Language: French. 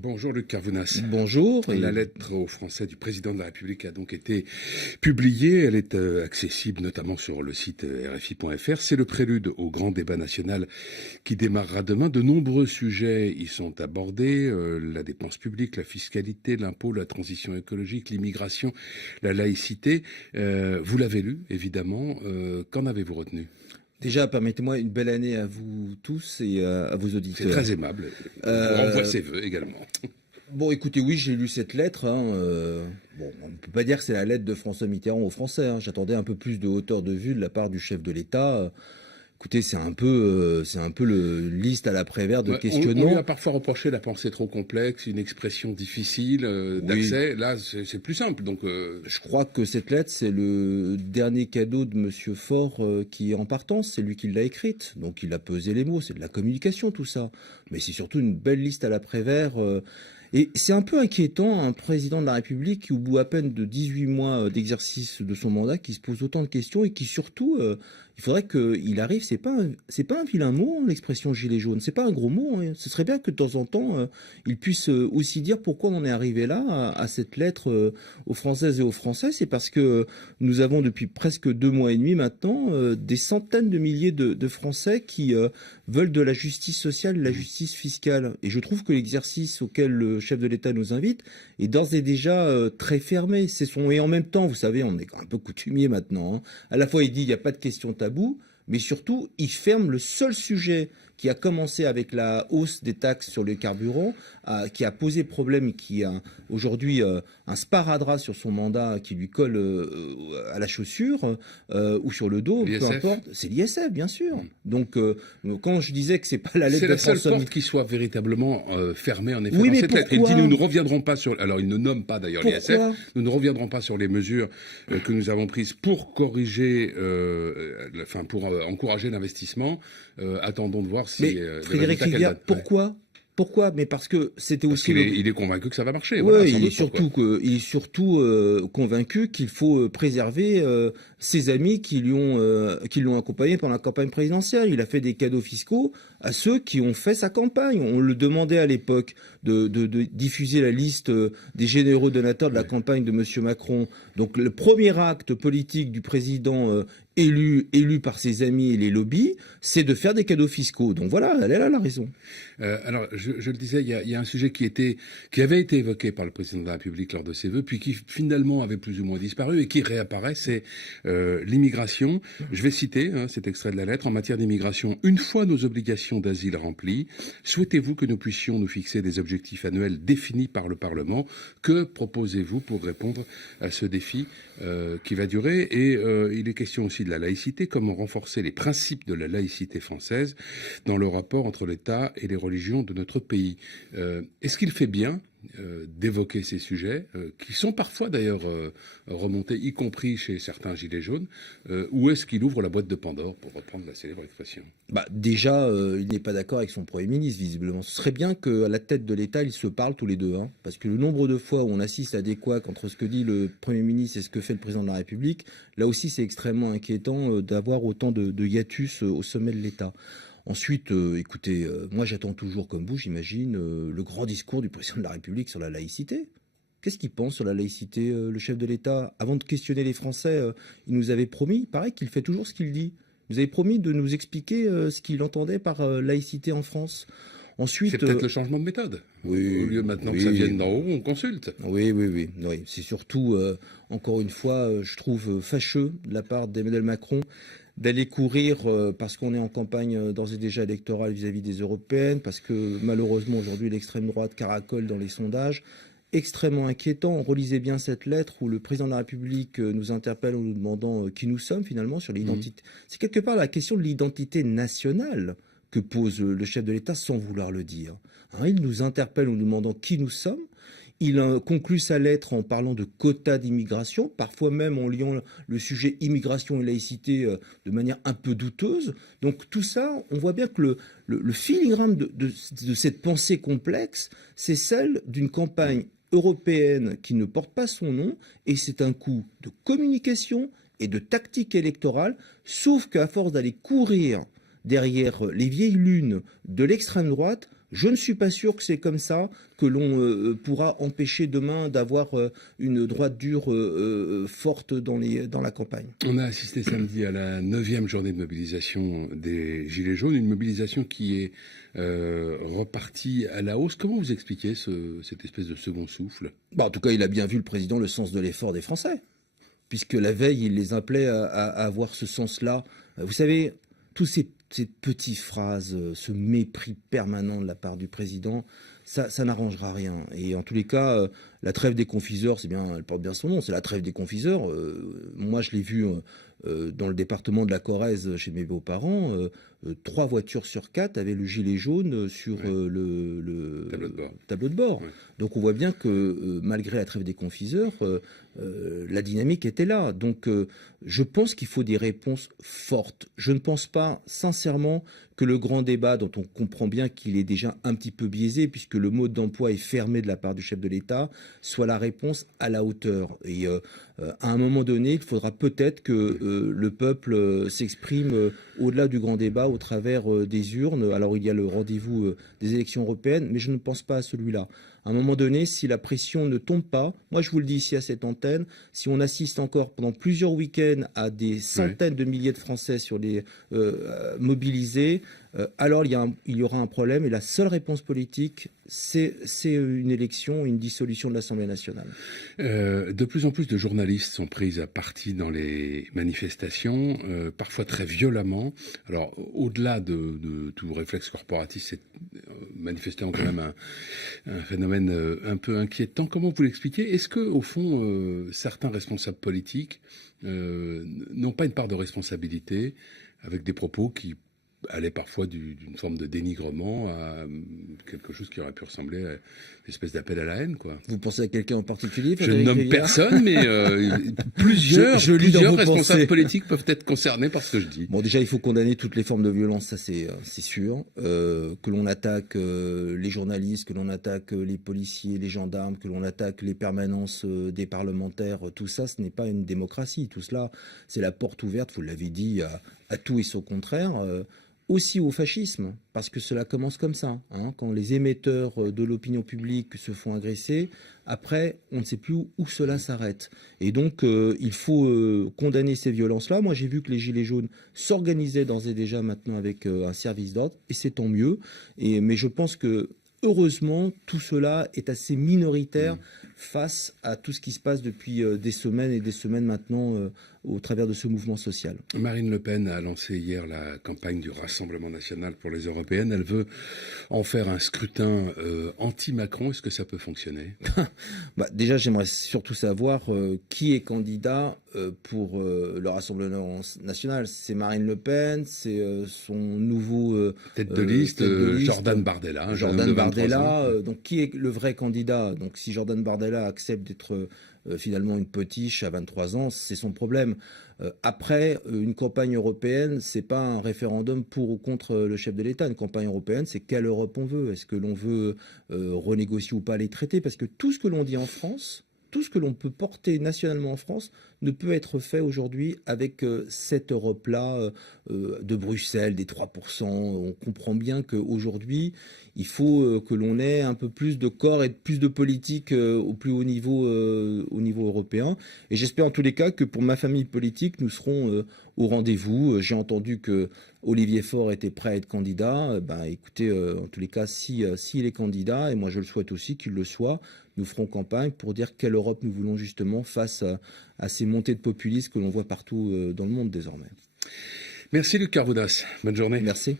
Bonjour Luc Carvounas. Bonjour. La lettre aux Français du président de la République a donc été publiée. Elle est accessible notamment sur le site rfi.fr. C'est le prélude au grand débat national qui démarrera demain. De nombreux sujets y sont abordés. La dépense publique, la fiscalité, l'impôt, la transition écologique, l'immigration, la laïcité. Vous l'avez lu, évidemment. Qu'en avez-vous retenu ? Déjà, permettez-moi une belle année à vous tous et à vos auditeurs. C'est très aimable. On renvoie ses vœux également. Bon, écoutez, oui, j'ai lu cette lettre. Bon, on ne peut pas dire que c'est la lettre de François Mitterrand aux Français. J'attendais un peu plus de hauteur de vue de la part du chef de l'État. Écoutez, c'est un peu le liste à l'après-vert de questionnements. On lui a parfois reproché la pensée trop complexe, une expression difficile d'accès. Oui. Là, c'est plus simple. Donc, je crois que cette lettre, c'est le dernier cadeau de Monsieur Faure qui est en partance. C'est lui qui l'a écrite. Donc, il a pesé les mots. C'est de la communication, tout ça. Mais c'est surtout une belle liste à l'après-vert. Et c'est un peu inquiétant, un président de la République qui, au bout à peine de 18 mois d'exercice de son mandat, qui se pose autant de questions et qui surtout, il faudrait qu'il arrive, c'est pas un vilain mot, l'expression gilet jaune, c'est pas un gros mot. Ce serait bien que de temps en temps, il puisse aussi dire pourquoi on en est arrivé là, à cette lettre aux Françaises et aux Français. C'est parce que nous avons depuis presque 2 mois et demi maintenant des centaines de milliers de Français qui veulent de la justice sociale, de la justice fiscale. Et je trouve que l'exercice auquel le chef de l'État nous invite est d'ores et déjà très fermé. Et en même temps, vous savez, on est un peu coutumier maintenant. À la fois, il dit il n'y a pas de question tabou, mais surtout, il ferme le seul sujet qui a commencé avec la hausse des taxes sur les carburants, qui a posé problème et qui a aujourd'hui un sparadrap sur son mandat qui lui colle à la chaussure ou sur le dos, peu importe. C'est l'ISF, bien sûr. Donc, quand je disais que c'est pas la lettre de François... C'est la seule porte qui soit véritablement fermée, en effet, dans cette lettre. Il dit, nous ne reviendrons pas sur... Alors, il ne nomme pas d'ailleurs l'ISF. Nous ne reviendrons pas sur les mesures que nous avons prises pour corriger, pour encourager l'investissement. Attendons de voir si... Mais Frédéric Rivière, pourquoi? Mais parce que c'était aussi... Il est convaincu que ça va marcher. Oui, voilà, il est surtout convaincu qu'il faut préserver ses amis qui l'ont accompagné pendant la campagne présidentielle. Il a fait des cadeaux fiscaux à ceux qui ont fait sa campagne. On le demandait à l'époque de diffuser la liste des généreux donateurs de la campagne de M. Macron. Donc le premier acte politique du président élu par ses amis et les lobbies, c'est de faire des cadeaux fiscaux. Donc voilà, elle a la raison. Alors, je le disais, il y a un sujet qui avait été évoqué par le président de la République lors de ses vœux, puis qui finalement avait plus ou moins disparu et qui réapparaît, c'est l'immigration. Je vais citer cet extrait de la lettre. En matière d'immigration, une fois nos obligations d'asile remplies, souhaitez-vous que nous puissions nous fixer des objectifs annuels définis par le Parlement? Que proposez-vous pour répondre à ce défi qui va durer? Et il est question aussi de la laïcité, comment renforcer les principes de la laïcité française dans le rapport entre l'État et les religions de notre pays. Est-ce qu'il fait bien d'évoquer ces sujets, qui sont parfois d'ailleurs remontés, y compris chez certains gilets jaunes, ou est-ce qu'il ouvre la boîte de Pandore, pour reprendre la célèbre expression? Déjà, il n'est pas d'accord avec son Premier ministre, visiblement. Ce serait bien qu'à la tête de l'État, ils se parlent tous les deux, parce que le nombre de fois où on assiste à des couacs entre ce que dit le Premier ministre et ce que fait le Président de la République, là aussi, c'est extrêmement inquiétant d'avoir autant de hiatus au sommet de l'État. Ensuite, écoutez, moi j'attends toujours, comme vous, j'imagine, le grand discours du président de la République sur la laïcité. Qu'est-ce qu'il pense sur la laïcité, le chef de l'État? Avant de questionner les Français, il nous avait promis, il paraît qu'il fait toujours ce qu'il dit. Il nous avait promis de nous expliquer ce qu'il entendait par laïcité en France. Ensuite, c'est peut-être le changement de méthode. Oui, au lieu maintenant que ça vienne d'en haut, on consulte. Oui. C'est surtout, encore une fois, je trouve fâcheux de la part d'Emmanuel Macron d'aller courir parce qu'on est en campagne d'ores et déjà électorale vis-à-vis des européennes, parce que malheureusement aujourd'hui l'extrême droite caracole dans les sondages. Extrêmement inquiétant. Relisez bien cette lettre où le président de la République nous interpelle en nous demandant qui nous sommes finalement sur l'identité. C'est quelque part la question de l'identité nationale que pose le chef de l'État sans vouloir le dire. Il nous interpelle en nous demandant qui nous sommes. Il conclut sa lettre en parlant de quotas d'immigration, parfois même en liant le sujet immigration et laïcité de manière un peu douteuse. Donc tout ça, on voit bien que le filigrane de cette pensée complexe, c'est celle d'une campagne européenne qui ne porte pas son nom, et c'est un coup de communication et de tactique électorale, sauf qu'à force d'aller courir derrière les vieilles lunes de l'extrême droite, Je ne suis pas sûr que c'est comme ça que l'on pourra empêcher demain d'avoir une droite dure forte dans la campagne. On a assisté samedi à la 9e journée de mobilisation des Gilets jaunes, une mobilisation qui est repartie à la hausse. Comment vous expliquez cette espèce de second souffle? En tout cas, il a bien vu, le président, le sens de l'effort des Français, puisque la veille, il les appelait à avoir ce sens-là. Vous savez, tous ces petites phrases, ce mépris permanent de la part du président, ça n'arrangera rien. Et en tous les cas, la trêve des confiseurs, c'est bien, elle porte bien son nom, c'est la trêve des confiseurs. Moi, je l'ai vu dans le département de la Corrèze, chez mes beaux-parents, 3 voitures sur 4 avaient le gilet jaune sur le tableau de bord. Ouais. Donc on voit bien que malgré la trêve des confiseurs, la dynamique était là. Donc je pense qu'il faut des réponses fortes. Je ne pense pas sincèrement que le grand débat, dont on comprend bien qu'il est déjà un petit peu biaisé, puisque le mode d'emploi est fermé de la part du chef de l'État, soit la réponse à la hauteur. Et à un moment donné, il faudra peut-être que le peuple s'exprime au-delà du grand débat, au travers des urnes. Alors il y a le rendez-vous des élections européennes, mais je ne pense pas à celui-là. À un moment donné, si la pression ne tombe pas, moi je vous le dis ici à cette antenne, si on assiste encore pendant plusieurs week-ends à des centaines de milliers de Français sur les mobilisés, alors il y aura un problème, et la seule réponse politique, c'est une élection, une dissolution de l'Assemblée nationale. De plus en plus de journalistes sont pris à partie dans les manifestations, parfois très violemment. Alors, au-delà de tout réflexe corporatiste, c'est manifestement quand même un phénomène un peu inquiétant. Comment vous l'expliquez? Est-ce que, au fond, certains responsables politiques n'ont pas une part de responsabilité avec des propos qui allait parfois d'une forme de dénigrement à quelque chose qui aurait pu ressembler à une espèce d'appel à la haine, quoi. Vous pensez à quelqu'un en particulier? Je ne nomme personne, mais plusieurs responsables politiques peuvent être concernés par ce que je dis. Bon, déjà, il faut condamner toutes les formes de violence, ça c'est sûr. Que l'on attaque les journalistes, que l'on attaque les policiers, les gendarmes, que l'on attaque les permanences des parlementaires, tout ça, ce n'est pas une démocratie. Tout cela, c'est la porte ouverte, vous l'avez dit, à tout et son contraire. Aussi au fascisme, parce que cela commence comme ça, hein, quand les émetteurs de l'opinion publique se font agresser, après, on ne sait plus où cela s'arrête. Et donc, il faut condamner ces violences-là. Moi, j'ai vu que les Gilets jaunes s'organisaient d'ores et déjà maintenant avec un service d'ordre, et c'est tant mieux. Mais je pense que, heureusement, tout cela est assez minoritaire face à tout ce qui se passe depuis des semaines et des semaines maintenant au travers de ce mouvement social. Marine Le Pen a lancé hier la campagne du Rassemblement national pour les européennes. Elle veut en faire un scrutin anti-Macron. Est-ce que ça peut fonctionner? Déjà, j'aimerais surtout savoir qui est candidat pour le Rassemblement national. C'est Marine Le Pen, c'est son nouveau tête de liste, Jordan Bardella. Jordan Bardella. Donc, qui est le vrai candidat? Donc, si Jordan Bardella accepte d'être finalement une potiche à 23 ans, c'est son problème. Après, une campagne européenne, c'est pas un référendum pour ou contre le chef de l'État. Une campagne européenne, c'est quelle Europe on veut? Est-ce que l'on veut renégocier ou pas les traités? Parce que tout ce que l'on dit en France, tout ce que l'on peut porter nationalement en France ne peut être fait aujourd'hui avec cette Europe-là de Bruxelles, des 3%. On comprend bien qu'aujourd'hui, il faut que l'on ait un peu plus de corps et plus de politique au plus haut niveau européen. Et j'espère en tous les cas que pour ma famille politique, nous serons au rendez-vous. J'ai entendu que Olivier Faure était prêt à être candidat. Écoutez, en tous les cas, s'il est candidat, et moi je le souhaite aussi qu'il le soit, nous ferons campagne pour dire quelle Europe nous voulons justement face à ces montées de populisme que l'on voit partout dans le monde désormais. Merci Luc Carvoudas. Bonne journée. Merci.